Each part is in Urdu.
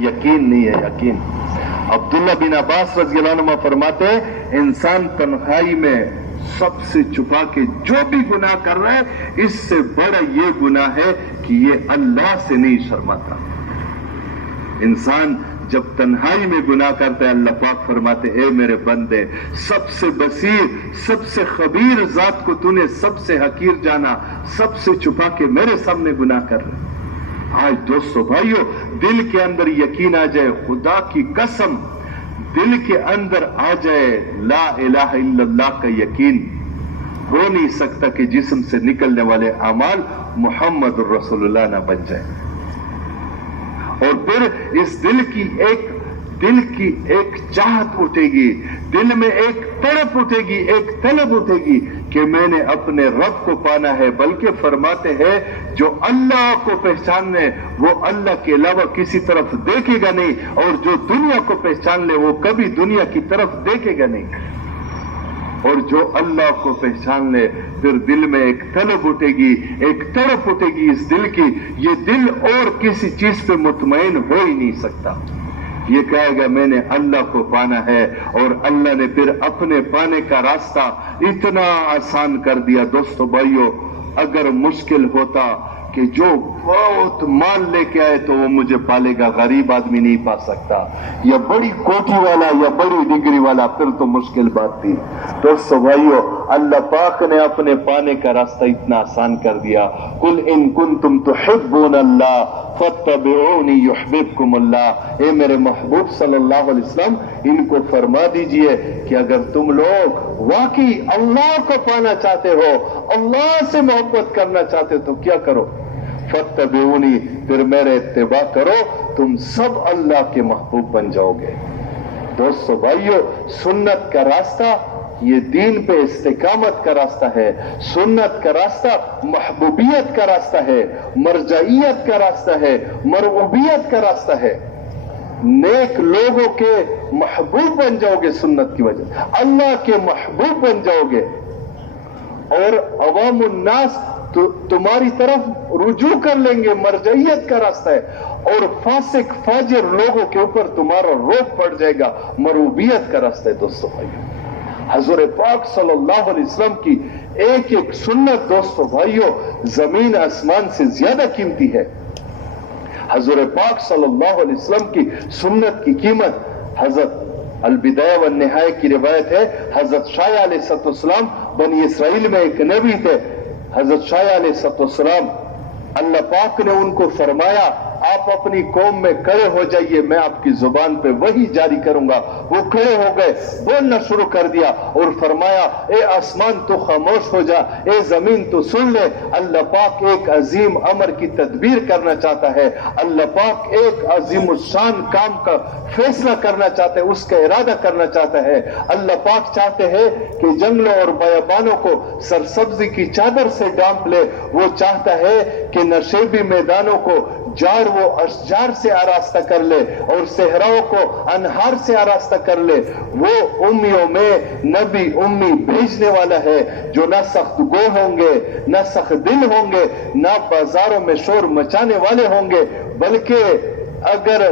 یقین نہیں ہے، یقین۔ عبداللہ بن عباس رضی اللہ عنہ فرماتے ہیں انسان تنہائی میں سب سے چھپا کے جو بھی گناہ کر رہا ہے اس سے بڑا یہ گناہ ہے کہ یہ اللہ سے نہیں شرماتا۔ انسان جب تنہائی میں گناہ کرتا ہے اللہ پاک فرماتے اے میرے بندے، سب سے بصیر سب سے خبیر ذات کو تو نے سب سے حقیر جانا، سب سے چھپا کے میرے سامنے گناہ کر رہے۔ آج دوستو بھائیو، دل کے اندر یقین آ جائے، خدا کی قسم دل کے اندر آ جائے لا الہ الا اللہ کا یقین، ہو نہیں سکتا کہ جسم سے نکلنے والے اعمال محمد رسول اللہ نہ بن جائے۔ اور پھر اس دل کی ایک چاہت اٹھے گی، دل میں ایک تڑپ اٹھے گی، ایک طلب اٹھے گی کہ میں نے اپنے رب کو پانا ہے۔ بلکہ فرماتے ہیں جو اللہ کو پہچاننے وہ اللہ کے علاوہ کسی طرف دیکھے گا نہیں، اور جو دنیا کو پہچان لے وہ کبھی دنیا کی طرف دیکھے گا نہیں۔ اور جو اللہ کو پہچان لے پھر دل میں ایک طلب اٹھے گی، ایک تڑپ اٹھے گی اس دل کی، یہ دل اور کسی چیز پہ مطمئن ہو ہی نہیں سکتا۔ یہ کہے گا میں نے اللہ کو پانا ہے، اور اللہ نے پھر اپنے پانے کا راستہ اتنا آسان کر دیا۔ دوستو بھائیو، اگر مشکل ہوتا کہ جو بہت مال لے کے آئے تو وہ مجھے پالے گا، غریب آدمی نہیں پا سکتا، یا بڑی کوٹھی والا یا بڑی ڈگری والا، پھر تو مشکل بات تھی۔ دوستو بھائیو، اللہ پاک نے اپنے پانے کا راستہ اتنا آسان کر دیا۔ قل ان کنتم تحبون اللہ فاتبعونی یحببکم اللہ۔ اے میرے محبوب صلی اللہ علیہ وسلم، ان کو فرما دیجئے کہ اگر تم لوگ واقعی اللہ کو پانا چاہتے ہو، اللہ سے محبت کرنا چاہتے ہو تو کیا کرو؟ فاتبعونی، پھر میرے اتباع کرو، تم سب اللہ کے محبوب بن جاؤ گے۔ دوستو بھائیو، سنت کا راستہ یہ دین پہ استقامت کا راستہ ہے، سنت کا راستہ محبوبیت کا راستہ ہے، مرجعیت کا راستہ ہے، مرغوبیت کا راستہ ہے۔ نیک لوگوں کے محبوب بن جاؤ گے سنت کی وجہ سے، اللہ کے محبوب بن جاؤ گے، اور عوام الناس تمہاری طرف رجوع کر لیں گے، مرجعیت کا راستہ ہے۔ اور فاسق فاجر لوگوں کے اوپر تمہارا روب پڑ جائے گا، مرغوبیت کا راستہ ہے۔ دوستو بھائیو، حضور پاک صلی اللہ علیہ وسلم کی ایک ایک سنت دوستو بھائیو زمین آسمان سے زیادہ قیمتی ہے۔ حضور پاک صلی اللہ علیہ وسلم کی سنت کی قیمت، حضرت البدایہ والنہایہ کی روایت ہے، حضرت شایع علیہ السلام بنی اسرائیل میں ایک نبی تھے۔ حضرت شایع علیہ السلام، اللہ پاک نے ان کو فرمایا آپ اپنی قوم میں کھڑے ہو جائیے، میں آپ کی زبان پہ وحی جاری کروں گا۔ وہ کھڑے ہو گئے، بولنا شروع کر دیا اور فرمایا اے آسمان تو خاموش ہو جا، اے زمین تو سن لے، اللہ پاک ایک عظیم امر کی تدبیر کرنا چاہتا ہے، اللہ پاک ایک عظیم الشان کام کا فیصلہ کرنا چاہتا ہے، اس کا ارادہ کرنا چاہتا ہے۔ اللہ پاک چاہتے ہیں کہ جنگلوں اور بیابانوں کو سرسبزی کی چادر سے ڈھانپ لے، وہ چاہتا ہے کہ نشیبی میدانوں کو جار و اشجار سے آراستہ کر لے، اور صحراؤں کو انہار سے آراستہ کر لے۔ وہ امیوں میں نبی امی بھیجنے والا ہے جو نہ سخت گو ہوں گے، نہ سخت دل ہوں گے، نہ بازاروں میں شور مچانے والے ہوں گے، بلکہ اگر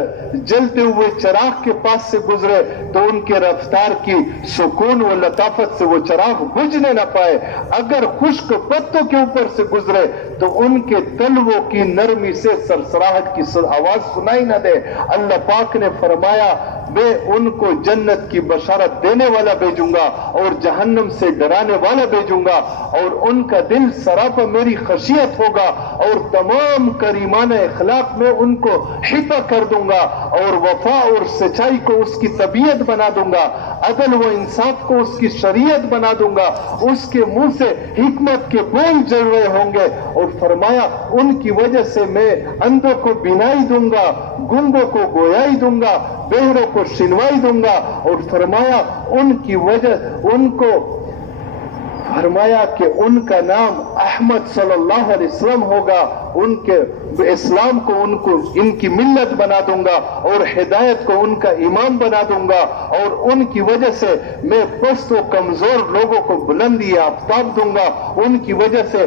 جلتے ہوئے چراغ کے پاس سے گزرے تو ان کے رفتار کی سکون و لطافت سے وہ چراغ بجھنے نہ پائے، اگر خشک پتوں کے اوپر سے گزرے تو ان کے تلووں کی نرمی سے سرسراہٹ کی آواز سنائی نہ دے۔ اللہ پاک نے فرمایا میں ان کو جنت کی بشارت دینے والا بھیجوں گا اور جہنم سے ڈرانے والا بھیجوں گا، اور ان کا دل سراپا میری خشیت ہوگا، اور تمام کریمانہ اخلاق میں ان کو حفا کر دوں گا، اور وفا اور سچائی کو اس کی طبیعت بنا دوں گا، عدل و انصاف کو اس کی شریعت بنا دوں گا، اس کے منہ سے حکمت کے بول جل رہے ہوں گے۔ اور فرمایا ان کی وجہ سے میں اندھوں کو بینائی دوں گا، گنگوں کو گویائی دوں گا، بہروں کو شنوائی دوں گا، اور فرمایا ان کی وجہ ان کو فرمایا کہ ان کا نام احمد صلی اللہ علیہ وسلم ہوگا، ان کے اسلام کو ان کی ملت بنا دوں گا، اور ہدایت کو ان کا امام بنا دوں گا، اور ان کی وجہ سے میں پست و کمزور لوگوں کو بلندی آفتاب دوں گا، ان کی وجہ سے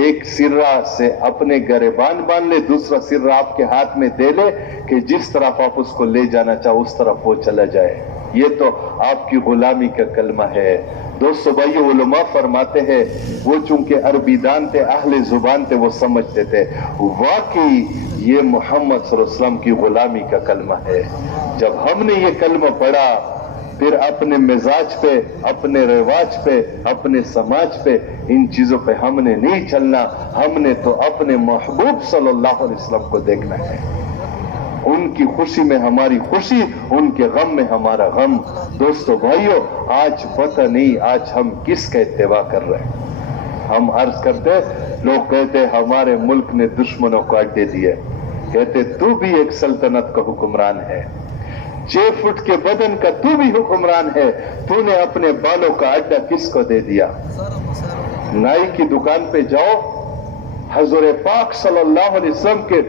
ایک سرہ سے اپنے گریبان باندھ لے, دوسرا سرہ آپ کے ہاتھ میں دے لے کہ جس طرف آپ اس کو لے جانا چاہو اس طرف وہ چلا جائے. یہ تو آپ کی غلامی کا کلمہ ہے. دوستو بھائیو, علماء فرماتے ہیں وہ چونکہ عربی دان تھے, اہل زبان تھے, وہ سمجھتے تھے واقعی یہ محمد صلی اللہ علیہ وسلم کی غلامی کا کلمہ ہے. جب ہم نے یہ کلمہ پڑھا پھر اپنے مزاج پہ, اپنے رواج پہ, اپنے سماج پہ, ان چیزوں پہ ہم نے نہیں چلنا. ہم نے تو اپنے محبوب صلی اللہ علیہ وسلم کو دیکھنا ہے. ان کی خوشی میں ہماری خوشی, ان کے غم میں ہمارا غم. دوستو بھائیو, آج پتہ نہیں آج ہم کس کا اتباع کر رہے ہیں. ہم عرض کرتے, لوگ کہتے ہمارے ملک نے دشمنوں کو اڈے دیے, کہتے تو بھی ایک سلطنت کا حکمران ہے, 6 فٹ کے بدن کا تو بھی حکمران ہے, تو نے اپنے بالوں کا اڈا کس کو دے دیا؟ نائی کی دکان پہ جاؤ, حضور پاک صلی اللہ علیہ وسلم کے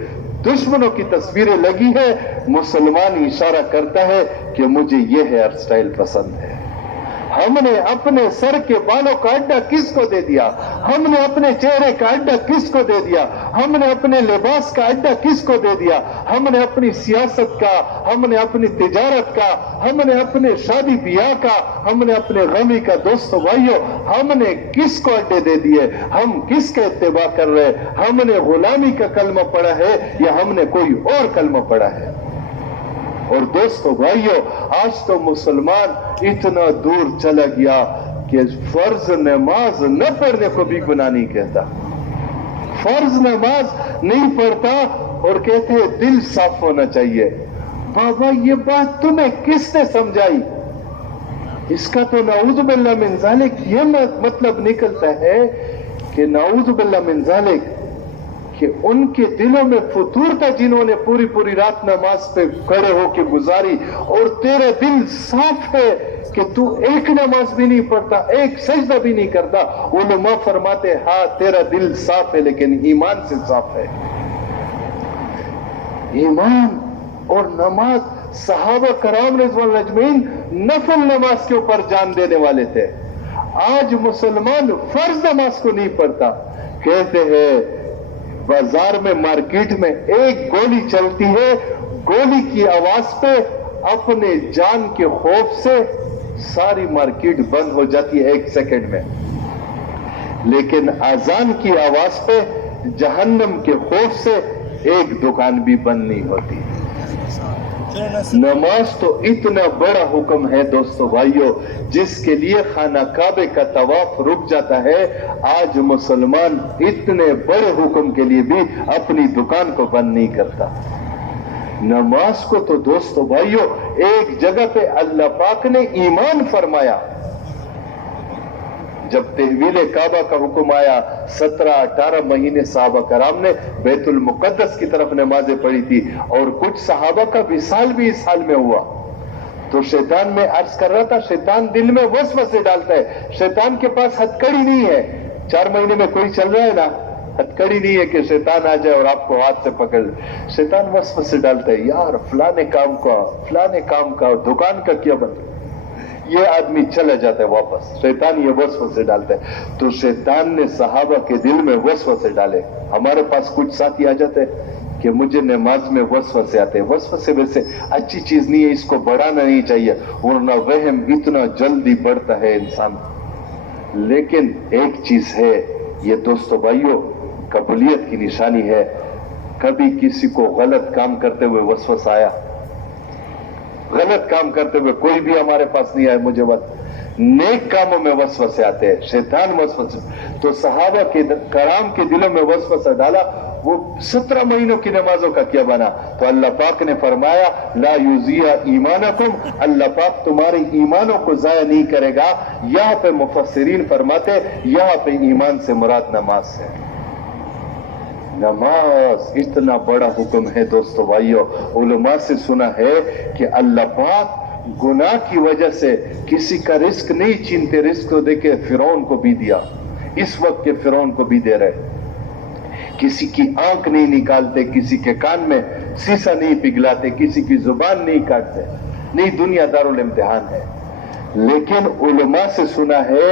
دشمنوں کی تصویریں لگی ہے, مسلمان اشارہ کرتا ہے کہ مجھے یہ ہیئر سٹائل پسند ہے. ہم نے اپنے سر کے بالوں کا اڈا کس کو دے دیا؟ ہم نے اپنے چہرے کا اڈا کس کو دے دیا؟ ہم نے اپنے لباس کا اڈا کس کو دے دیا؟ ہم نے اپنی سیاست کا, ہم نے اپنی تجارت کا, ہم نے اپنے شادی بیاہ کا, ہم نے اپنے غمی کا. دوستو بھائیو, ہم نے کس کو اڈے دے دیے؟ ہم کس کا اتباع کر رہے؟ ہم نے غلامی کا کلمہ پڑھا ہے یا ہم نے کوئی اور کلمہ پڑھا ہے؟ اور دوستو بھائیو, آج تو مسلمان اتنا دور چلا گیا کہ فرض نماز نہ پڑھنے کو بھی گناہ نہیں کہتا. فرض نماز نہیں پڑھتا اور کہتے ہیں دل صاف ہونا چاہیے. بابا یہ بات تمہیں کس نے سمجھائی؟ اس کا تو نعوذ باللہ من ذالک یہ مطلب نکلتا ہے کہ نعوذ باللہ من ذالک کہ ان کے دلوں میں فطور تھا, جنہوں نے پوری پوری رات نماز پہ کھڑے ہو کے گزاری, اور تیرا دل صاف ہے کہ تو ایک نماز بھی نہیں پڑھتا, ایک سجدہ بھی نہیں کرتا. علماء فرماتے ہاں تیرا دل صاف ہے لیکن ایمان سے صاف ہے. ایمان اور نماز, صحابہ کرام رضوان اللہ اجمعین نفل نماز کے اوپر جان دینے والے تھے. آج مسلمان فرض نماز کو نہیں پڑھتا. کہتے ہیں بازار میں, مارکیٹ میں ایک گولی چلتی ہے, گولی کی آواز پہ اپنے جان کے خوف سے ساری مارکیٹ بند ہو جاتی ہے 1 سیکنڈ میں, لیکن اذان کی آواز پہ جہنم کے خوف سے ایک دکان بھی بند نہیں ہوتی. نماز تو اتنا بڑا حکم ہے دوستو بھائیو, جس کے لیے خانہ کعبے کا طواف رک جاتا ہے. آج مسلمان اتنے بڑے حکم کے لیے بھی اپنی دکان کو بند نہیں کرتا. نماز کو تو دوستو بھائیو ایک جگہ پہ اللہ پاک نے ایمان فرمایا. جب تحویل کعبہ کا حکم آیا 17-18 مہینے صحابہ کرام نے بیت المقدس کی طرف نمازیں پڑھی تھی, اور کچھ صحابہ کا وصال بھی اس حال میں ہوا. تو شیطان میں عرض کر رہا تھا, شیطان دل میں وسوسے ڈالتا ہے. شیطان کے پاس ہتھکڑی نہیں ہے. 4 مہینے میں کوئی چل رہا ہے نا, ہتھکڑی نہیں ہے کہ شیطان آ جائے اور آپ کو ہاتھ سے پکڑ لے. شیطان وسوسے ڈالتا ہے, یار فلانے کام کا دکان کا کیا بند, یہ آدمی چلا جاتا ہے واپس. شیطان یہ وسوسے ڈالتا ہے. تو شیطان نے صحابہ کے دل میں وسوسے ڈالے. ہمارے پاس کچھ ساتھی آ جاتے ہیں کہ مجھے نماز میں وسوسے آتے ہیں. وسوسے ویسے اچھی چیز نہیں ہے, اس کو بڑھانا نہیں چاہیے, ورنہ وہم اتنا جلدی بڑھتا ہے انسان. لیکن ایک چیز ہے, یہ دوستو بھائیو قبولیت کی نشانی ہے. کبھی کسی کو غلط کام کرتے ہوئے وسوسہ آیا؟ غلط کام کرتے ہوئے کوئی بھی ہمارے پاس نہیں آئے مجھے بات. نیک کاموں میں وسوسے آتے ہیں, شیطان وسوسے. تو صحابہ کے کرام کے دلوں میں وسوسہ ڈالا, وہ 17 مہینوں کی نمازوں کا کیا بنا؟ تو اللہ پاک نے فرمایا لا یضیع ایمانکم, اللہ پاک تمہارے ایمانوں کو ضائع نہیں کرے گا. یہاں پہ مفسرین فرماتے یہاں پہ ایمان سے مراد نماز ہے. نماز اتنا بڑا حکم ہے دوستو بھائیو. علماء سے سنا ہے کہ اللہ پاک گناہ کی وجہ سے کسی کا رزق نہیں چھینتے. رزق تو دیکھے فرعون کو بھی دیا, اس وقت کے فرعون کو بھی دے رہے. کسی کی آنکھ نہیں نکالتے, کسی کے کان میں سیسا نہیں پگھلاتے, کسی کی زبان نہیں کاٹتے. نہیں, دنیا دارالامتحان ہے. لیکن علماء سے سنا ہے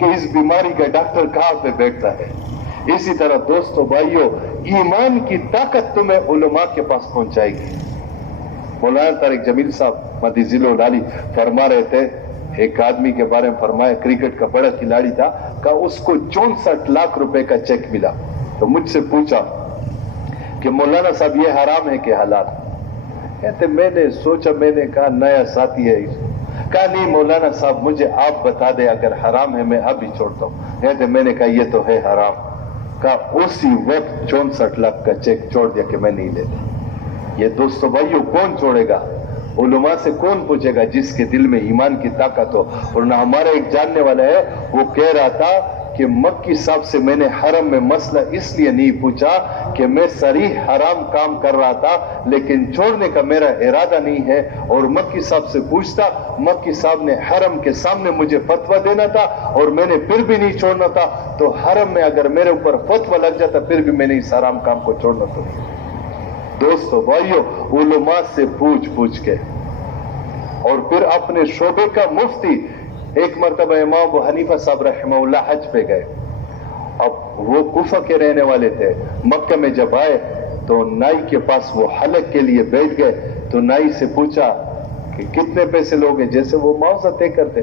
کہ اس بیماری کا ڈاکٹر کہاں پہ بیٹھتا ہے. اسی طرح دوستو بھائیو، ایمان کی طاقت تمہیں علماء کے پاس پہنچائے گی. مولانا طارق جمیل صاحب مدی ذیل العالی فرما رہے تھے، ایک آدمی کے بارے میں فرمایا، کرکٹ کا بڑا کھلاڑی تھا، کہ اس کو 64 لاکھ روپے کا چیک ملا. تو مجھ سے پوچھا کہ مولانا صاحب یہ حرام ہے کہ حلال؟ کہتے میں نے سوچا، میں نے کہا نیا ساتھی ہے، کہا نہیں مولانا صاحب مجھے آپ بتا دیں، اگر حرام ہے میں اب ہی چھوڑتا ہوں. کہتے میں نے کہا یہ تو ہے حرام. کہا اسی وقت 64 لاکھ کا چیک چھوڑ دیا کہ میں نہیں لیتا. یہ دوستو بھائیو کون چھوڑے گا؟ علماء سے کون پوچھے گا جس کے دل میں ایمان کی طاقت ہو. اور نہ ہمارا ایک جاننے والا ہے، وہ کہہ رہا تھا کہ مکی صاحب سے میں نے حرم میں مسئلہ اس لیے نہیں پوچھا کہ میں صریح حرام کام کر رہا تھا، لیکن چھوڑنے کا میرا ارادہ نہیں ہے. اور مکی صاحب سے پوچھتا، مکی صاحب نے حرم کے سامنے مجھے فتویٰ دینا تھا اور میں نے پھر بھی نہیں چھوڑنا تھا. تو حرم میں اگر میرے اوپر فتویٰ لگ جاتا پھر بھی میں نے اس حرام کام کو چھوڑنا تھا. دوستو بھائیو، علماء سے پوچھ کے، اور پھر اپنے شعبے کا مفتی. ایک مرتبہ امام ابو حنیفہ صاحب رحمہ اللہ حج پہ گئے. اب وہ کوفہ کے رہنے والے تھے. مکہ میں جب آئے تو نائی کے پاس وہ حلق کے لیے بیٹھ گئے. تو نائی سے پوچھا کہ کتنے پیسے لوگے، جیسے وہ معاوضہ طے کرتے.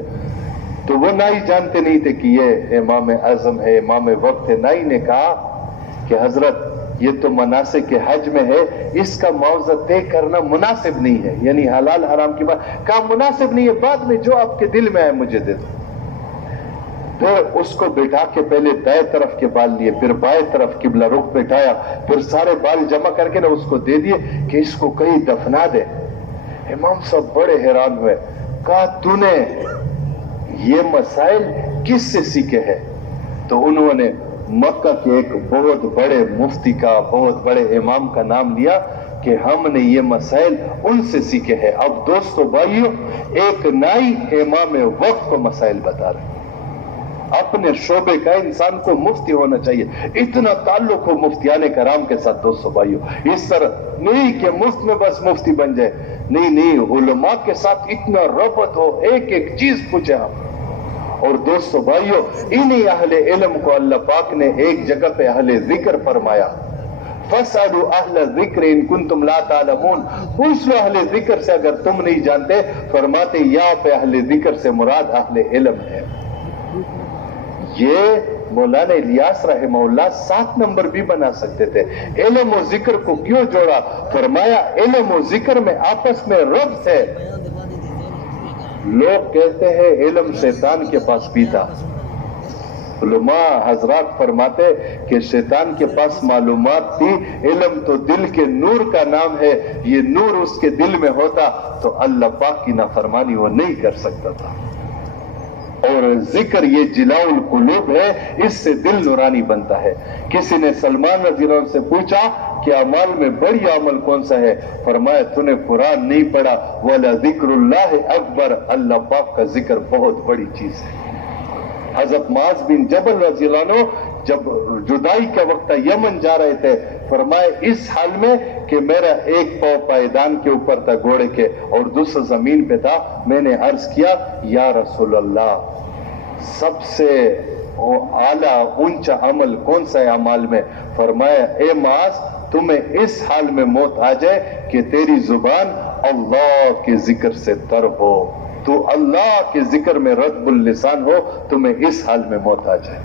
تو وہ نائی جانتے نہیں تھے کہ یہ امام اعظم ہے، امام وقت ہے. نائی نے کہا کہ حضرت یہ تو مناسک کے حج میں ہے، اس کا معاوضہ طے کرنا مناسب نہیں ہے، یعنی حلال حرام کی بات. کہا مناسب نہیں ہے، بعد میں جو آپ کے دل میں آئے مجھے دے دو. پھر اس کو بٹھا کے پہلے دائیں طرف کے بال لیے، پھر بائیں طرف قبلہ رخ بٹھایا، پھر سارے بال جمع کر کے اس کو دے دیے کہ اس کو کہیں دفنا دے. امام صاحب بڑے حیران ہوئے. کہا تو نے یہ مسائل کس سے سیکھے ہیں؟ تو انہوں نے مکہ کے ایک بہت بڑے مفتی کا، بہت بڑے امام کا نام لیا کہ ہم نے یہ مسائل ان سے سیکھے ہیں. اب دوستو بھائیو، ایک نائی امام وقت کو مسائل بتا رہے. اپنے شعبے کا انسان کو مفتی ہونا چاہیے، اتنا تعلق ہو مفتیان کرام کے ساتھ. دوستو بھائیو، اس طرح نہیں کہ مفت میں بس مفتی بن جائے، نہیں، علماء کے ساتھ اتنا ربط ہو، ایک ایک چیز پوچھے ہم. اور دوستو بھائیو، انہی اہل علم کو اللہ پاک نے ایک جگہ پہ اہل ذکر فرمایا. فَاسْأَلُوا أَهْلَ الذِّكْرِ إِن كُنتُمْ لَا تَعْلَمُونَ. پوچھ لو اہل ذکر سے اگر تم نہیں جانتے. فرماتے یہاں پہ اہل ذکر سے مراد اہل علم ہے. یہ مولانا الیاس رحمہ اللہ 7 نمبر بھی بنا سکتے تھے. علم و ذکر کو کیوں جوڑا؟ فرمایا علم و ذکر میں آپس میں ربط ہے. لوگ کہتے ہیں علم شیطان کے پاس بھی تھا. علماء حضرات فرماتے کہ شیطان کے پاس معلومات تھی، علم تو دل کے نور کا نام ہے. یہ نور اس کے دل میں ہوتا تو اللہ پاک کی نافرمانی وہ نہیں کر سکتا تھا. اور ذکر یہ جلاء القلوب ہے، اس سے دل نورانی بنتا ہے. کسی نے سلمان رضی اللہ عنہ سے پوچھا کہ اعمال میں بڑی عمل کون سا ہے؟ فرمایا تو نے قرآن نہیں پڑھا. وَلَذِكْرُ اللَّهِ أَكْبَرُ. اللہ پاک کا ذکر بہت بڑی چیز ہے. حضرت معاذ بن جبل رضی اللہ عنہ جب جدائی کا وقت یمن جا رہے تھے، فرمائے اس حال میں کہ میرا ایک پاؤں پائیدان کے اوپر تھا گھوڑے کے اور دوسرا زمین پہ تھا. میں نے عرض کیا یا رسول اللہ، سب سے اعلیٰ اونچا عمل کون سا ہے اعمال میں؟ فرمایا اے معاذ، تمہیں اس حال میں موت آ جائے کہ تیری زبان اللہ کے ذکر سے تر ہو، تو اللہ کے ذکر میں رطب اللسان ہو، تمہیں اس حال میں موت آ جائے.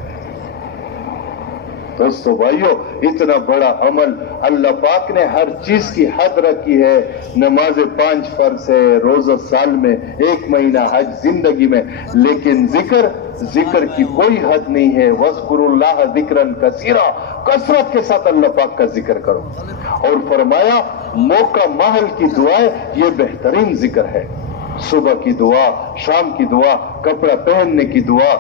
دوستو بھائیو، اتنا بڑا عمل اللہ پاک نے ہر چیز کی حد رکھی ہے. نماز 5 فرض ہے، روزہ سال میں، 1 مہینہ، حج زندگی میں، لیکن ذکر کی کوئی حد نہیں ہے. وَاذْكُرُوا اللَّهَ ذِكْرًا كَثِيرًا. کثرت کے ساتھ اللہ پاک کا ذکر کرو. اور فرمایا موقع محل کی دعائیں یہ بہترین ذکر ہے. صبح کی دعا، شام کی دعا، کپڑا پہننے کی دعا،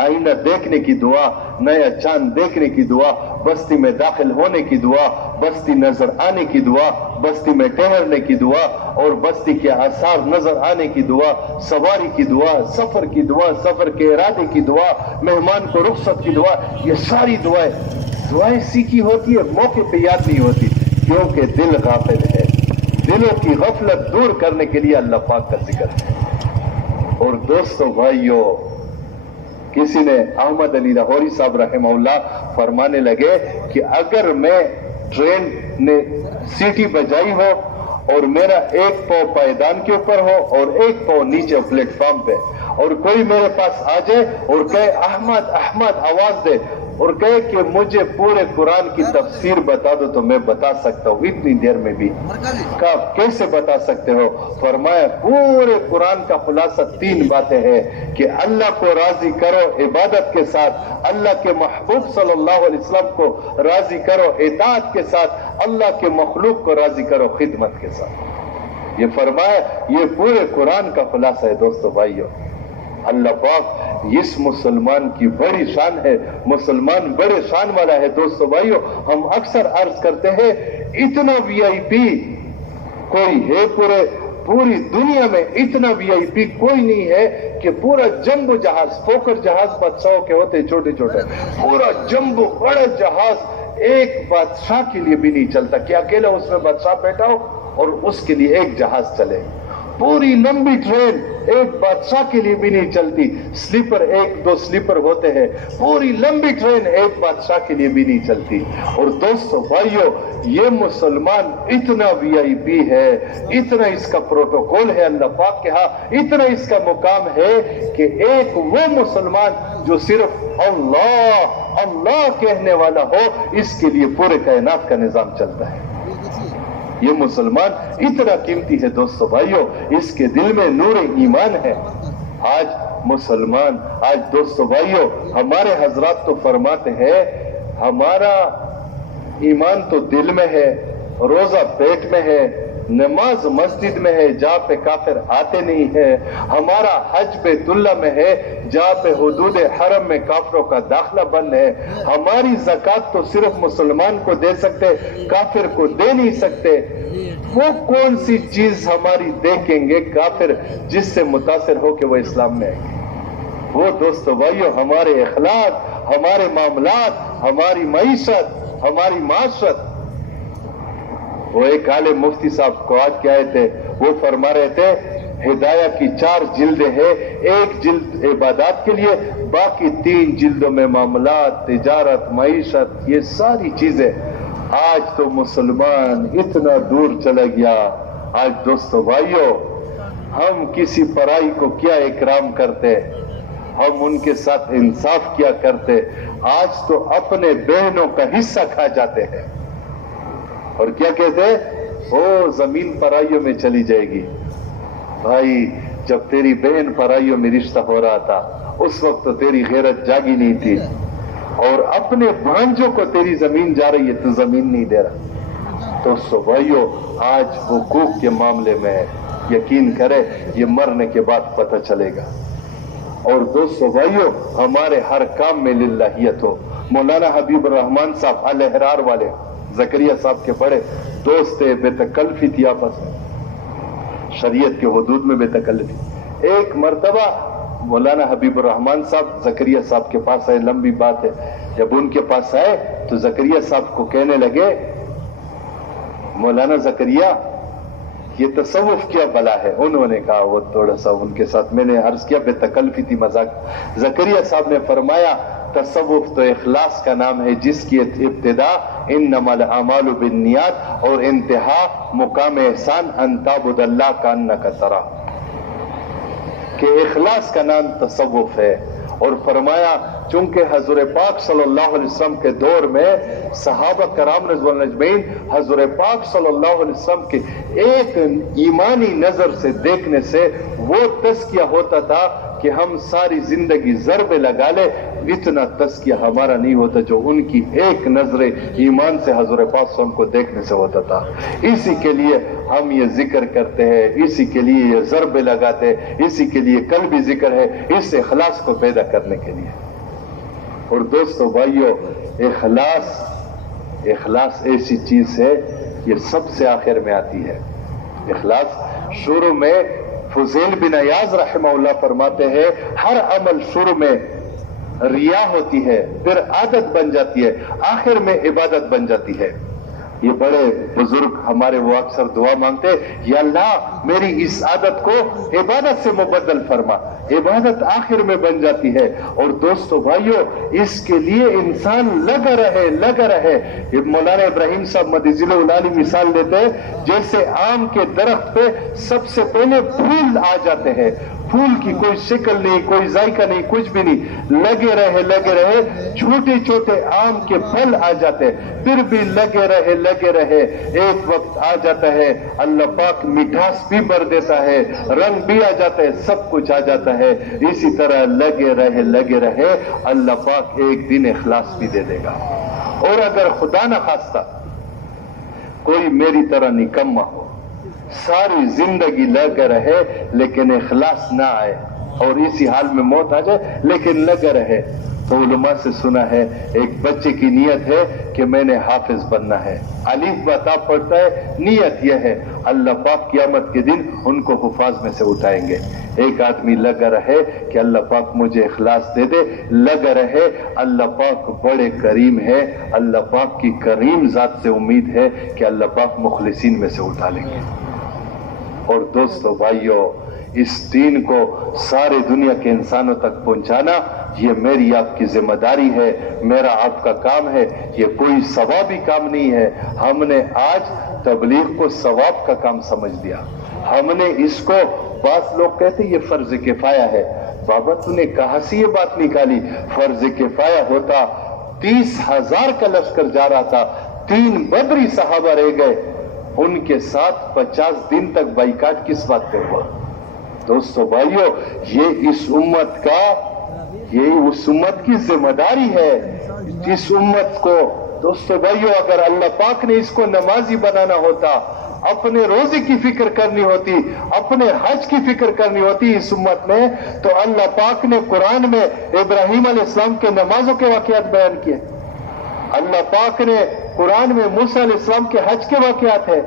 آئینہ دیکھنے کی دعا، نیا چاند دیکھنے کی دعا، بستی میں داخل ہونے کی دعا، بستی نظر آنے کی دعا، بستی میں ٹہرنے کی دعا، اور بستی کے آثار نظر آنے کی دعا، سواری کی دعا، سفر کی دعا، سفر کے ارادے کی دعا، مہمان کو رخصت کی دعا. یہ ساری دعائیں سیکھی ہوتی ہے، موقع پہ یاد نہیں ہوتی کیونکہ دل غافل ہے. دلوں کی غفلت دور کرنے کے لیے اللہ پاک کا ذکر ہے. اور دوستو بھائیو، کسی نے احمد علی لاہوری صاحب رحمہ اللہ فرمانے لگے کہ اگر میں ٹرین نے سیٹی بجائی ہو اور میرا ایک پاؤں پائیدان کے اوپر ہو اور ایک پاؤں نیچے پلیٹ فارم پہ، اور کوئی میرے پاس آ جائے اور کہے احمد احمد آواز دے اور کہے کہ مجھے پورے قرآن کی تفسیر بتا دو تو میں بتا سکتا ہوں اتنی دیر میں بھی۔ کہا کیسے بتا سکتے ہو؟ فرمایا پورے قرآن کا خلاصہ 3 باتیں ہیں کہ اللہ کو راضی کرو عبادت کے ساتھ، اللہ کے محبوب صلی اللہ علیہ وسلم کو راضی کرو اطاعت کے ساتھ، اللہ کے مخلوق کو راضی کرو خدمت کے ساتھ۔ یہ فرمایا یہ پورے قرآن کا خلاصہ ہے دوستو بھائیو۔ اللہ پاک اس مسلمان کی بڑی شان ہے، مسلمان بڑے شان والا ہے دوستو بھائیو۔ ہم اکثر عرض کرتے ہیں اتنا وی آئی پی کوئی ہے پوری دنیا میں، اتنا وی آئی پی کوئی نہیں ہے کہ پورا جمبو جہاز، فوکر جہاز بادشاہوں کے ہوتے چھوٹے چھوٹے، پورا جمبو بڑا جہاز ایک بادشاہ کے لیے بھی نہیں چلتا کہ اکیلا اس میں بادشاہ بیٹھا ہو اور اس کے لیے ایک جہاز چلے۔ پوری لمبی ٹرین ایک بادشاہ کے لیے بھی نہیں چلتی، سلیپر 1-2 سلیپر ہوتے ہیں، پوری لمبی ٹرین ایک بادشاہ کے لیے بھی نہیں چلتی۔ اور دوستو بھائیو یہ مسلمان اتنا وی آئی پی ہے، اتنا اس کا پروٹوکول ہے اللہ پاک کے ہاں، اتنا اس کا مقام ہے کہ ایک وہ مسلمان جو صرف اللہ اللہ کہنے والا ہو، اس کے لیے پورے کائنات کا نظام چلتا ہے۔ یہ مسلمان اتنا قیمتی ہے دوستو بھائیو، اس کے دل میں نور ایمان ہے۔ آج مسلمان، آج دوستو بھائیو ہمارے حضرات تو فرماتے ہیں ہمارا ایمان تو دل میں ہے، روزہ پیٹ میں ہے، نماز مسجد میں ہے جہاں پہ کافر آتے نہیں ہے، ہمارا حج بیت اللہ میں ہے جہاں پہ حدود حرم میں کافروں کا داخلہ بند ہے، ہماری زکوٰۃ تو صرف مسلمان کو دے سکتے، کافر کو دے نہیں سکتے۔ وہ کون سی چیز ہماری دیکھیں گے کافر جس سے متاثر ہو کہ وہ اسلام میں آئیں گے؟ وہ دوستو بھائیو ہمارے اخلاق، ہمارے معاملات، ہماری معیشت، ہماری معاشرت۔ وہ ایک عالم مفتی صاحب کو آج کے آئے تھے، وہ فرما رہے تھے ہدایہ کی 4 جلدیں ہیں، ایک جلد عبادات کے لیے، باقی 3 جلدوں میں معاملات، تجارت، معیشت، یہ ساری چیزیں۔ آج تو مسلمان اتنا دور چلا گیا۔ آج دوستو بھائیو ہم کسی پرائی کو کیا اکرام کرتے، ہم ان کے ساتھ انصاف کیا کرتے، آج تو اپنے بہنوں کا حصہ کھا جاتے ہیں اور کیا کہتے ہیں او زمین پرائیوں میں چلی جائے گی۔ بھائی جب تیری بہن پرائیوں میں رشتہ ہو رہا تھا اس وقت تو تیری غیرت جاگی نہیں تھی، اور اپنے بھانجوں کو تیری زمین جا رہی ہے تو زمین نہیں دے رہا۔ تو بھائیو آج حقوق کے معاملے میں یقین کرے یہ مرنے کے بعد پتہ چلے گا۔ اور دوستو بھائیو ہمارے ہر کام میں للہیت ہو۔ مولانا حبیب الرحمان صاحب الحرار والے زکریا صاحب کے بڑے دوست تھے، بے تکلفی تھی آپس میں، شریعت کے حدود میں بے تکلفی۔ ایک مرتبہ مولانا حبیب الرحمان صاحب زکریا صاحب کے پاس آئے، لمبی بات ہے، جب ان کے پاس آئے تو زکریا صاحب کو کہنے لگے مولانا زکریا یہ تصوف کیا بلا ہے؟ انہوں نے کہا وہ تھوڑا سا ان کے ساتھ میں نے عرض کیا بے تکلفی تھی، مذاق۔ زکریا صاحب نے فرمایا تصوف تو اخلاص کا نام ہے جس کی ابتدا انما الاعمال بالنیات اور انتہا مقام احسان ان تعبد اللہ کانک تراہ، کہ اخلاص کا نام تصوف ہے۔ اور فرمایا چونکہ حضور پاک صلی اللہ علیہ وسلم کے دور میں صحابہ کرام رضوان اللہ اجمعین حضور پاک صلی اللہ علیہ وسلم کے ایک ایمانی نظر سے دیکھنے سے وہ تزکیہ ہوتا تھا کہ ہم ساری زندگی ضربے لگا لے، اتنا تزکیہ ہمارا نہیں ہوتا جو ان کی ایک نظر ایمان سے حضور پاک صلی اللہ علیہ وسلم کو دیکھنے سے ہوتا تھا۔ اسی کے لیے ہم یہ ذکر کرتے ہیں، اسی کے لیے یہ ضربے لگاتے ہیں، اسی کے لیے قلبی ذکر ہے، اس اخلاص کو پیدا کرنے کے لیے۔ اور دوستو بھائیو اخلاص ایسی چیز ہے یہ سب سے آخر میں آتی ہے۔ اخلاص شروع میں فضیل بن عیاض رحمہ اللہ فرماتے ہیں ہر عمل شروع میں ریا ہوتی ہے، پھر عادت بن جاتی ہے، آخر میں عبادت بن جاتی ہے۔ یہ بڑے بزرگ ہمارے وہ اکثر دعا مانگتے، یا اللہ میری اس عادت کو عبادت سے مبدل فرما، عبادت آخر میں بن جاتی ہے۔ اور دوستو بھائیو، اس کے لیے انسان لگا رہے۔ مولانا ابراہیم صاحب مدیزل العالی مثال دیتے ہیں، جیسے آم کے درخت پہ سب سے پہلے پھول آ جاتے ہیں، پھول کی کوئی شکل نہیں، کوئی ذائقہ نہیں، کچھ بھی نہیں، لگے رہے، چھوٹے چھوٹے آم کے پھل آ جاتے، پھر بھی لگے رہے، ایک وقت آ جاتا ہے اللہ پاک مٹھاس بھی بھر دیتا ہے، رنگ بھی آ جاتا ہے، سب کچھ آ جاتا ہے۔ اسی طرح لگے رہے، اللہ پاک ایک دن اخلاص بھی دے دے گا۔ اور اگر خدا نہ خواستہ کوئی میری طرح نکما ہو، ساری زندگی لگا رہے لیکن اخلاص نہ آئے، اور اسی حال میں موت آ جائے لیکن لگا رہے، تو علماء سے سنا ہے ایک بچے کی نیت ہے کہ میں نے حافظ بننا ہے، الف بتا پڑھتا ہے، نیت یہ ہے اللہ پاک قیامت کے دن ان کو حفاظ میں سے اٹھائیں گے۔ ایک آدمی لگا رہے کہ اللہ پاک مجھے اخلاص دے دے، لگا رہے، اللہ پاک بڑے کریم ہے، اللہ پاک کی کریم ذات سے امید ہے کہ اللہ پاک مخلصین میں سے اٹھا لیں گے۔ اور دوستو بھائیو، اس دین کو سارے دنیا کے انسانوں تک پہنچانا یہ میری آپ کی ذمہ داری ہے، میرا آپ کا کام ہے، یہ کوئی ثوابی کام نہیں ہے۔ ہم نے آج تبلیغ کو ثواب کا کام سمجھ لیا، ہم نے اس کو، بعض لوگ کہتے یہ فرض کفایہ ہے۔ بابا تو نے کہاں سے یہ بات نکالی؟ فرض کفایہ ہوتا 30,000 کا لشکر جا رہا تھا، 3 بدری صحابہ رہ گئے، ان کے ساتھ 50 دن تک بائیکاٹ کس بات پہ ہوا؟ دوستو بھائیو، یہ اس امت کی ذمہ داری ہے۔ اس امت کو دوستو بھائیو، اگر اللہ پاک نے اس کو نمازی بنانا ہوتا، اپنے روزے کی فکر کرنی ہوتی، اپنے حج کی فکر کرنی ہوتی اس امت میں، تو اللہ پاک نے قرآن میں ابراہیم علیہ السلام کے نمازوں کے واقعات بیان کیے، اللہ پاک نے قرآن میں موسیٰ علیہ السلام کے حج کے واقعات ہیں،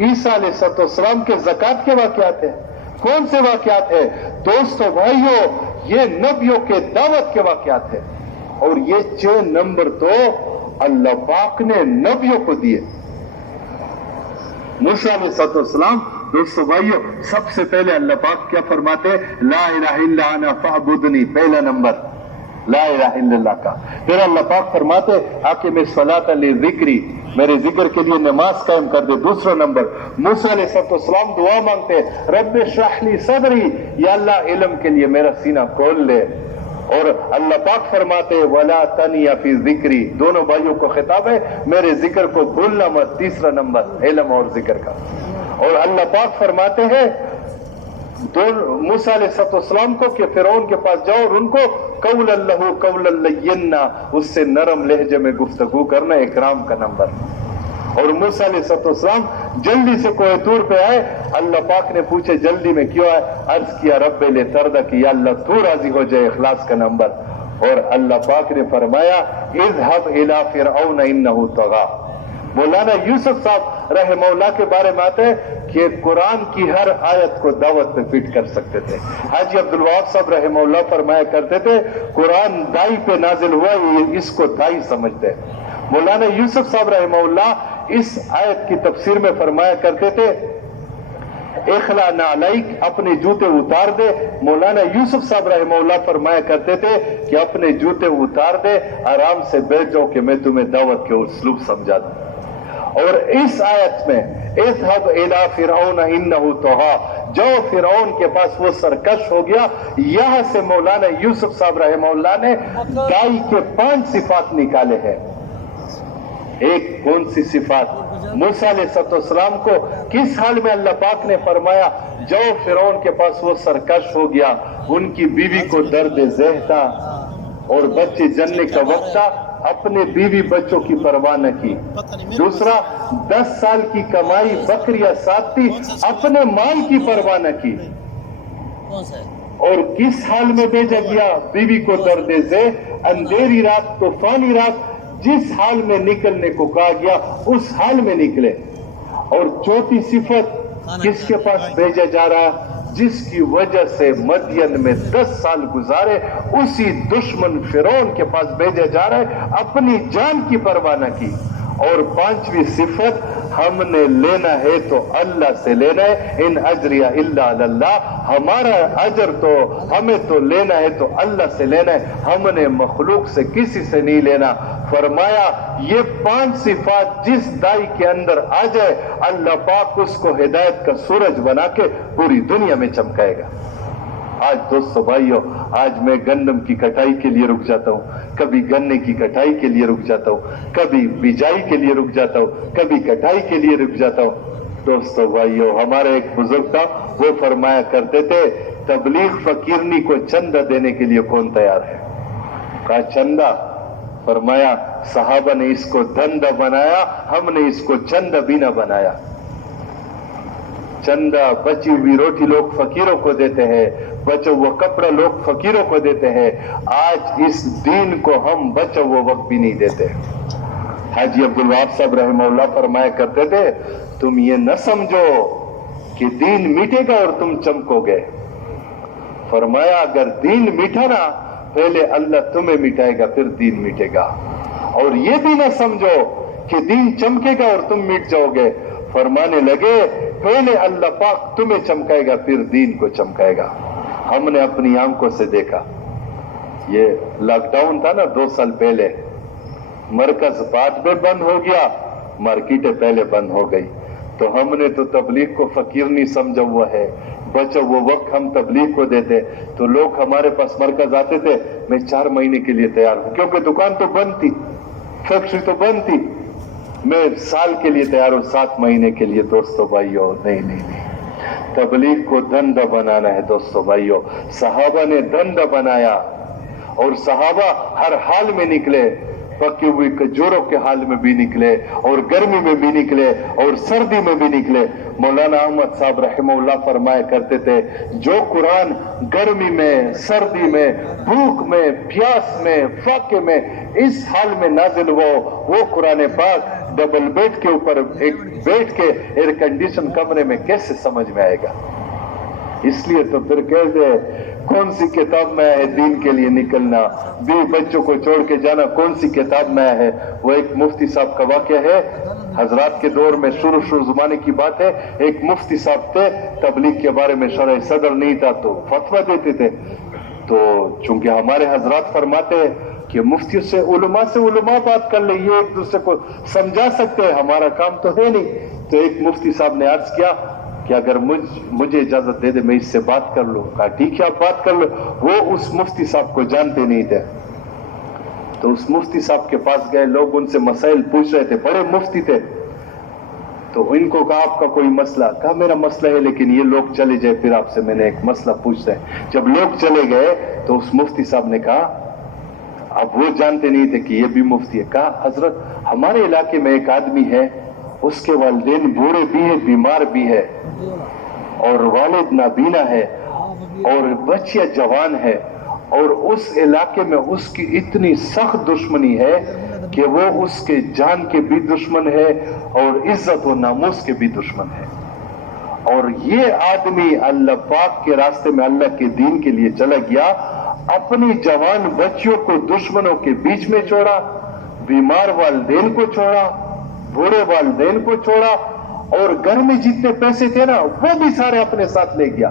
عیسیٰ علیہ السلام کے زکوٰۃ کے واقعات ہیں۔ کون سے واقعات ہیں؟ دوستو بھائیو، یہ نبیوں کے دعوت کے واقعات ہیں، اور یہ 6 نمبر تو اللہ پاک نے نبیوں کو دیے۔ موسیٰ علیہ السلام، دوستو بھائیو، سب سے پہلے اللہ پاک کیا فرماتے؟ لا الہ الا انا فاعبدنی، پہلا نمبر لا الہ الا اللہ کا۔ پھر اللہ پاک فرماتے اقم الصلاۃ لذکری، میرے ذکر کے لیے نماز قائم کر دے، دوسرا نمبر۔ موسیٰ علیہ السلام دعا مانگتے رب اشرح لی صدری، یا اللہ علم کے لیے میرا سینہ کھول لے، اور اللہ پاک فرماتے ولا تنیا فی ذکری، دونوں بھائیوں کو خطاب ہے، میرے ذکر کو بھولنا مت، تیسرا نمبر علم اور ذکر کا۔ اور اللہ پاک فرماتے ہیں موسیٰ علیہ السلام کو کہ فرعون کے پاس جاؤ اور ان کو قول اللہ قول لینا، اس سے نرم لہجے میں گفتگو کرنا، اکرام کا نمبر۔ اور موسیٰ علیہ السلام جلدی سے کوہ طور پہ آئے، اللہ پاک نے پوچھے جلدی میں کیوں آئے؟ عرض کیا رب لترضى، کہ یا اللہ تو راضی ہو جائے، اخلاص کا نمبر۔ اور اللہ پاک نے فرمایا اذهب الى فرعون انه طغى۔ مولانا یوسف صاحب رحمہ اللہ کے بارے میں آتے ہیں کہ قرآن کی ہر آیت کو دعوت پہ فٹ کر سکتے تھے۔ حاجی عبدالوہاب صاحب رحمہ اللہ فرمایا کرتے تھے قرآن دائی پہ نازل ہوا، یہ اس کو دائی سمجھتے ہیں۔ مولانا یوسف صاحب رحمہ اللہ اس آیت کی تفسیر میں فرمایا کرتے تھے اخلا نعلیک، اپنے جوتے اتار دے۔ مولانا یوسف صاحب رحمہ اللہ فرمایا کرتے تھے کہ اپنے جوتے اتار دے، آرام سے بیٹھ جاؤ کہ میں تمہیں دعوت کے اسلوب سمجھا دوں۔ اور اس آیت میں اذهب الى فرعون انه طغى، جو فرعون کے پاس وہ سرکش ہو گیا، یہاں سے مولانا یوسف صاحب رحمہ اللہ نے دائی کے 5 صفات نکالے ہیں۔ ایک کون سی صفات؟ موسیٰ علیہ السلام کو کس حال میں اللہ پاک نے فرمایا جو فرعون کے پاس وہ سرکش ہو گیا، ان کی بیوی کو درد ذہ تھا اور بچے جننے کا وقت تھا، اپنے بیوی بچوں کی پرواہ نہ کی۔ دوسرا 10 سال کی کمائی بکریاں ساتھ تھی، اپنے مال کی پرواہ نہ کی۔ اور کس حال میں بھیجا گیا بیوی کو درد ذہ؟ اندھیری رات، طوفانی رات، جس حال میں نکلنے کو کہا گیا اس حال میں نکلے۔ اور چوتھی صفت کس کے پاس بھیجا جا رہا؟ جس کی وجہ سے مدین میں 10 سال گزارے، اسی دشمن فرعون کے پاس بھیجا جا رہا ہے، اپنی جان کی پرواہ نہ کی۔ اور پانچویں صفت ہم نے لینا ہے تو اللہ سے لینا ہے، ان اجریہ الا علی اللہ، ہمارا اجر تو ہمیں تو لینا ہے تو اللہ سے لینا ہے، ہم نے مخلوق سے کسی سے نہیں لینا۔ فرمایا یہ 5 صفات جس دائی کے اندر آ جائے اللہ پاک اس کو ہدایت کا سورج بنا کے پوری دنیا میں چمکائے گا۔ آج دوستو بھائیو، آج میں گندم کی کٹائی کے لیے رک جاتا ہوں، کبھی گنے کی کٹائی کے لیے رک جاتا ہوں، کبھی بجائی کے لیے رک جاتا ہوں، کبھی کٹائی کے لیے رک جاتا ہوں۔ دوستو بھائیو، ہمارے ایک بزرگ تھا، وہ فرمایا کرتے تھے تبلیغ فقیرنی کو چندہ دینے کے لیے کون تیار ہے؟ کہا چندہ؟ فرمایا صحابہ نے اس کو دھندا بنایا، ہم نے اس کو چندہ بھی نہ بنایا۔ چندہ بچی ہوئی روٹی لوگ فقیروں کو دیتے ہیں، بچا ہوا کپڑا لوگ فقیروں کو دیتے ہیں، آج اس دین کو ہم بچا ہوا وقت بھی نہیں دیتے۔ حاجی عبدالوہاب صاحب رحمہ اللہ فرمایا کرتے تھے تم یہ نہ سمجھو کہ دین میٹے گا اور تم چمکو گے۔ فرمایا اگر دین میٹھا نا پہلے اللہ تمہیں مٹائے گا پھر دین میٹے گا، اور یہ بھی نہ سمجھو کہ دین چمکے گا اور تم مٹ جاؤ گے۔ فرمانے لگے پہلے اللہ پاک تمہیں چمکائے گا پھر دین کو چمکائے گا۔ ہم نے اپنی آنکھوں سے دیکھا، یہ لاک ڈاؤن تھا نا 2 سال پہلے، مرکز بعد میں بند ہو گیا، مارکیٹیں پہلے بند ہو گئی، تو ہم نے تو تبلیغ کو فقیر نہیں سمجھا ہوا ہے، بچا وہ وقت ہم تبلیغ کو دیتے تو لوگ ہمارے پاس مرکز آتے تھے، میں 4 مہینے کے لیے تیار ہوں، کیونکہ دکان تو بند تھی، فیکٹری تو بند تھی، میں سال کے لیے تیار ہوں، 7 مہینے کے لیے۔ دوستو بھائیو نہیں، تبلیغ کو دھندا بنانا ہے دوستو بھائیو۔ صحابہ نے دھندا بنایا اور صحابہ ہر حال میں نکلے، پکی ہوئی کھجوروں کے حال میں بھی نکلے اور گرمی میں بھی نکلے اور سردی میں بھی نکلے۔ مولانا احمد صاحب رحمہ اللہ فرمایا کرتے تھے جو قرآن گرمی میں، سردی میں، بھوک میں، پیاس میں، فاقے میں، اس حال میں نازل ہو، وہ قرآن پاک ڈبل بیڈ کے اوپر ایک بیٹھ کے ایئر کنڈیشن کمرے میں کیسے سمجھ میں آئے گا؟ اس لیے تو پھر کہتے کون سی کتاب میں ہے دین کے لیے نکلنا، بیوی بچوں کو چھوڑ کے جانا کون سی کتاب میں ہے؟ وہ ایک مفتی صاحب کا واقعہ ہے، حضرات کے دور میں شروع زمانے کی بات ہے، ایک مفتی صاحب تھے، تبلیغ کے بارے میں شرح صدر نہیں تھا تو فتویٰ دیتے تھے، تو چونکہ ہمارے حضرات فرماتے ہیں کہ مفتی سے علماء بات کر لیں، یہ ایک دوسرے کو سمجھا سکتے ہیں، ہمارا کام تو ہے نہیں۔ تو ایک مفتی صاحب نے عرض کیا کہ اگر مجھے اجازت دے دے میں اس سے بات کر لوں۔ کہا ٹھیک ہے آپ بات کر لو۔ وہ اس مفتی صاحب کو جانتے نہیں تھے، تو اس مفتی صاحب کے پاس گئے، لوگ ان سے مسائل پوچھ رہے تھے، بڑے مفتی تھے، تو ان کو کہا آپ کا کوئی مسئلہ؟ کہا میرا مسئلہ ہے لیکن یہ لوگ چلے جائے پھر آپ سے میں نے ایک مسئلہ پوچھنا ہے۔ جب لوگ چلے گئے تو اس مفتی صاحب نے کہا، اب وہ جانتے نہیں تھے کہ یہ بھی مفتی ہے، کہا حضرت ہمارے علاقے میں ایک آدمی ہے، اس کے والدین بوڑھے بھی ہیں، بیمار بھی ہے، اور والد نابینا ہے اور بچیا جوان ہے، اور اس علاقے میں اس کی اتنی سخت دشمنی ہے کہ وہ اس کے جان کے بھی دشمن ہے اور عزت و ناموس کے بھی دشمن ہے، اور یہ آدمی اللہ پاک کے راستے میں اللہ کے دین کے لیے چلا گیا، اپنی جوان بچیوں کو دشمنوں کے بیچ میں چھوڑا، بیمار والدین کو چھوڑا، بوڑھے والدین کو چھوڑا، اور گھر میں جتنے پیسے تھے نا وہ بھی سارے اپنے ساتھ لے گیا۔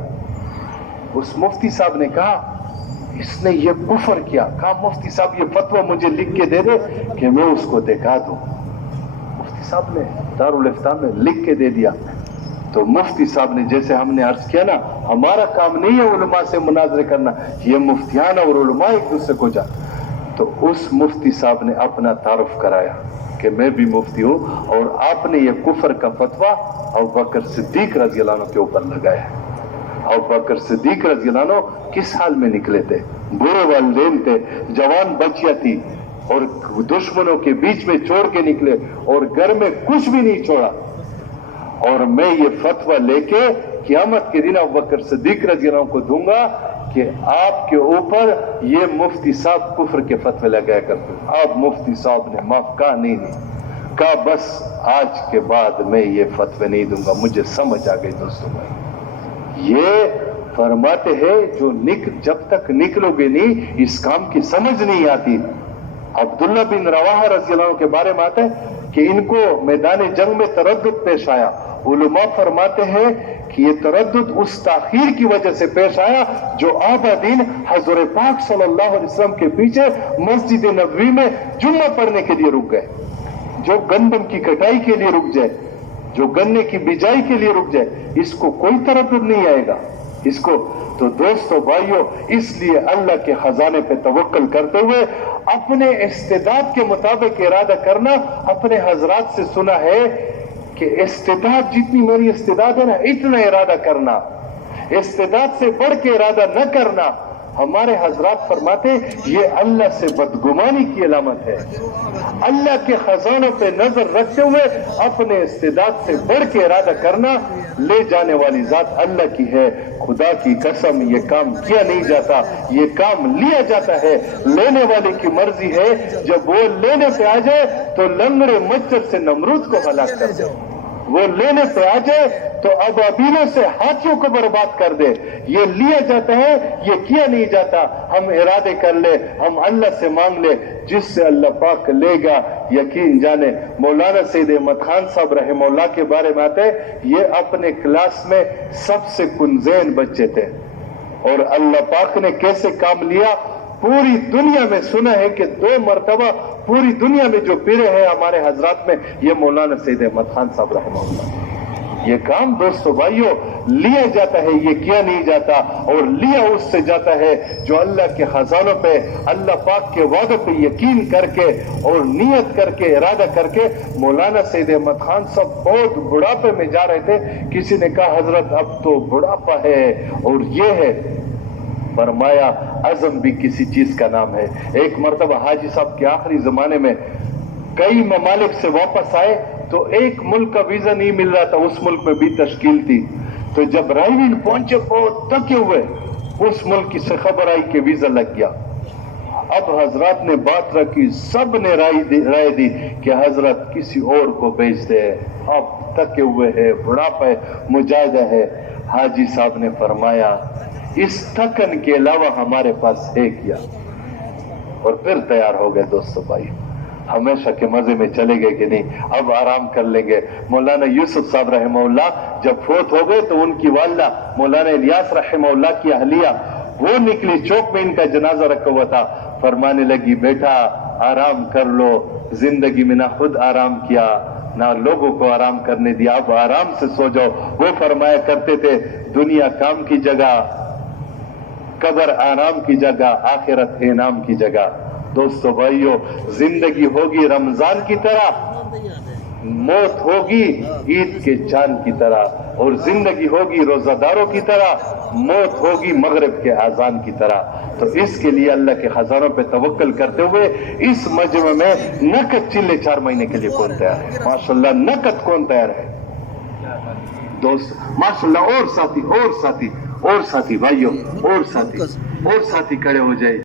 اس مفتی صاحب نے کہا اس نے یہ کفر کیا۔ کہا مفتی صاحب یہ فتویٰ مجھے لکھ کے دے دے کہ میں اس کو دکھا دوں۔ مفتی صاحب نے دارالفتاء میں لکھ کے دے دیا۔ تو مفتی صاحب نے جیسے ہم نے عرض کیا نا، ہمارا کام نہیں ہے علماء سے مناظرے کرنا، یہ مفتیان اور علماء ایک دوسرے کو جان۔ تو اس مفتی صاحب نے اپنا تعارف کرایا کہ میں بھی مفتی ہوں، اور آپ نے یہ کفر کا فتویٰ ابوبکر صدیق رضی اللہ عنہ کے اوپر لگایا ہے۔ ابوبکر صدیق رضی اللہ عنہ کس حال میں نکلے تھے؟ بوڑھے والدین تھے، جوان بچیاں تھی، اور دشمنوں کے بیچ میں چھوڑ کے نکلے، اور گھر میں کچھ بھی نہیں چھوڑا، اور میں یہ فتویٰ لے کے قیامت کے دن ابوبکر صدیق رضی اللہ عنہ کو دوں گا کہ آپ کے اوپر یہ مفتی صاحب کفر کے فتوے لگایا کرتے ہیں۔ آپ مفتی صاحب نے معاف کہا نہیں کہا بس آج کے بعد میں یہ فتوے نہیں دوں گا، مجھے سمجھ آ گئی دوستوں بھائی۔ یہ فرماتے ہیں جو جب تک نکلو گے نہیں اس کام کی سمجھ نہیں آتی۔ عبداللہ بن رواحہ رضی اللہ عنہ کے بارے میں آتا ہے کہ ان کو میدان جنگ میں تردد پیش آیا. علماء فرماتے ہیں کہ یہ تردد اس تاخیر کی وجہ سے پیش آیا جو آبادین حضور پاک صلی اللہ علیہ وسلم کے پیچھے مسجد نبوی میں جمعہ پڑھنے کے لیے رک گئے, جو گندم کی کٹائی کے لیے رک جائے, جو گنے کی بجائی کے لیے رک جائے, اس کو کوئی تردد نہیں آئے گا اس کو. تو دوستو بھائیو, اس لیے اللہ کے خزانے پہ توکل کرتے ہوئے اپنے استعداد کے مطابق ارادہ کرنا. اپنے حضرات سے سنا ہے کہ استعداد جتنی میری استعداد ہے نا اتنا ارادہ کرنا, استعداد سے بڑھ کے ارادہ نہ کرنا. ہمارے حضرات فرماتے یہ اللہ سے بدگمانی کی علامت ہے. اللہ کے خزانوں پہ نظر رکھتے ہوئے اپنے استعداد سے بڑھ کے ارادہ کرنا. لے جانے والی ذات اللہ کی ہے, خدا کی قسم یہ کام کیا نہیں جاتا, یہ کام لیا جاتا ہے. لینے والے کی مرضی ہے, جب وہ لینے پہ آ جائے تو لنگڑے مچھر سے نمرود کو ہلاک کر دے, وہ لینے پہ آ جائے تو ابابیلوں سے ہاتھیوں کو برباد کر دے. یہ لیا جاتا ہے, یہ کیا نہیں جاتا. ہم ارادے کر لے, ہم اللہ سے مانگ لے, جس سے اللہ پاک لے گا یقین جانے. مولانا سید احمد خان صاحب رحمہ اللہ کے بارے میں آتے, یہ اپنے کلاس میں سب سے کنزین بچے تھے, اور اللہ پاک نے کیسے کام لیا. پوری دنیا میں سنا ہے کہ 2 مرتبہ پوری دنیا میں جو پیرے ہیں ہمارے حضرات میں, یہ مولانا سید احمد خان صاحب رحمہ اللہ. یہ کام دوستو بھائیو لیا جاتا ہے, یہ کیا نہیں جاتا. اور لیا اس سے جاتا ہے جو اللہ کے خزانوں پہ, اللہ پاک کے وعدوں پہ یقین کر کے اور نیت کر کے ارادہ کر کے. مولانا سید احمد خان صاحب بہت بڑھاپے میں جا رہے تھے. کسی نے کہا حضرت اب تو بڑھاپا ہے اور یہ ہے. فرمایا عزم بھی کسی چیز کا نام ہے. ایک مرتبہ حاجی صاحب کے آخری زمانے میں کئی ممالک سے واپس آئے تو ایک ملک کا ویزا نہیں مل رہا تھا, اس ملک میں بھی تشکیل تھی. تو جب رائے پہنچے بہت تھکے ہوئے, اس ملک کی سے خبر آئی کہ ویزا لگ گیا. اب حضرات نے بات رکھی, سب نے رائے دی کہ حضرت کسی اور کو بھیج دے, اب تھکے ہوئے ہے, بڑھاپا ہے, مجاہدہ ہے. حاجی صاحب نے فرمایا اس تھکن کے علاوہ ہمارے پاس ہے کیا, اور پھر تیار ہو گئے. دوستو بھائی ہمیشہ کے مزے میں چلے گئے کہ نہیں, اب آرام کر لیں گے. مولانا یوسف صاحب رحمہ اللہ جب فوت ہو گئے تو ان کی والدہ مولانا الیاس رحمہ اللہ کی اہلیہ وہ نکلی, چوک میں ان کا جنازہ رکھا ہوا تھا. فرمانے لگی بیٹا آرام کر لو, زندگی میں نہ خود آرام کیا نہ لوگوں کو آرام کرنے دیا, اب آرام سے سو جاؤ. وہ فرمایا کرتے تھے دنیا کام کی جگہ, قبر آرام کی جگہ, آخرت انعام کی جگہ. دوستو بھائیو زندگی ہوگی رمضان کی طرح, موت ہوگی عید کے چاند کی طرح, اور زندگی ہوگی روزہ داروں کی طرح, موت ہوگی مغرب کے اذان کی طرح. تو اس کے لیے اللہ کے خزانوں پہ توکل کرتے ہوئے اس مجمع میں نقد چلے 4 مہینے کے لیے کون تیار ہے؟ ماشاءاللہ نقد کون تیار ہے دوست؟ ماشاءاللہ. اور ساتھی بھائیوں, اور ساتھی کھڑے ہو جائے.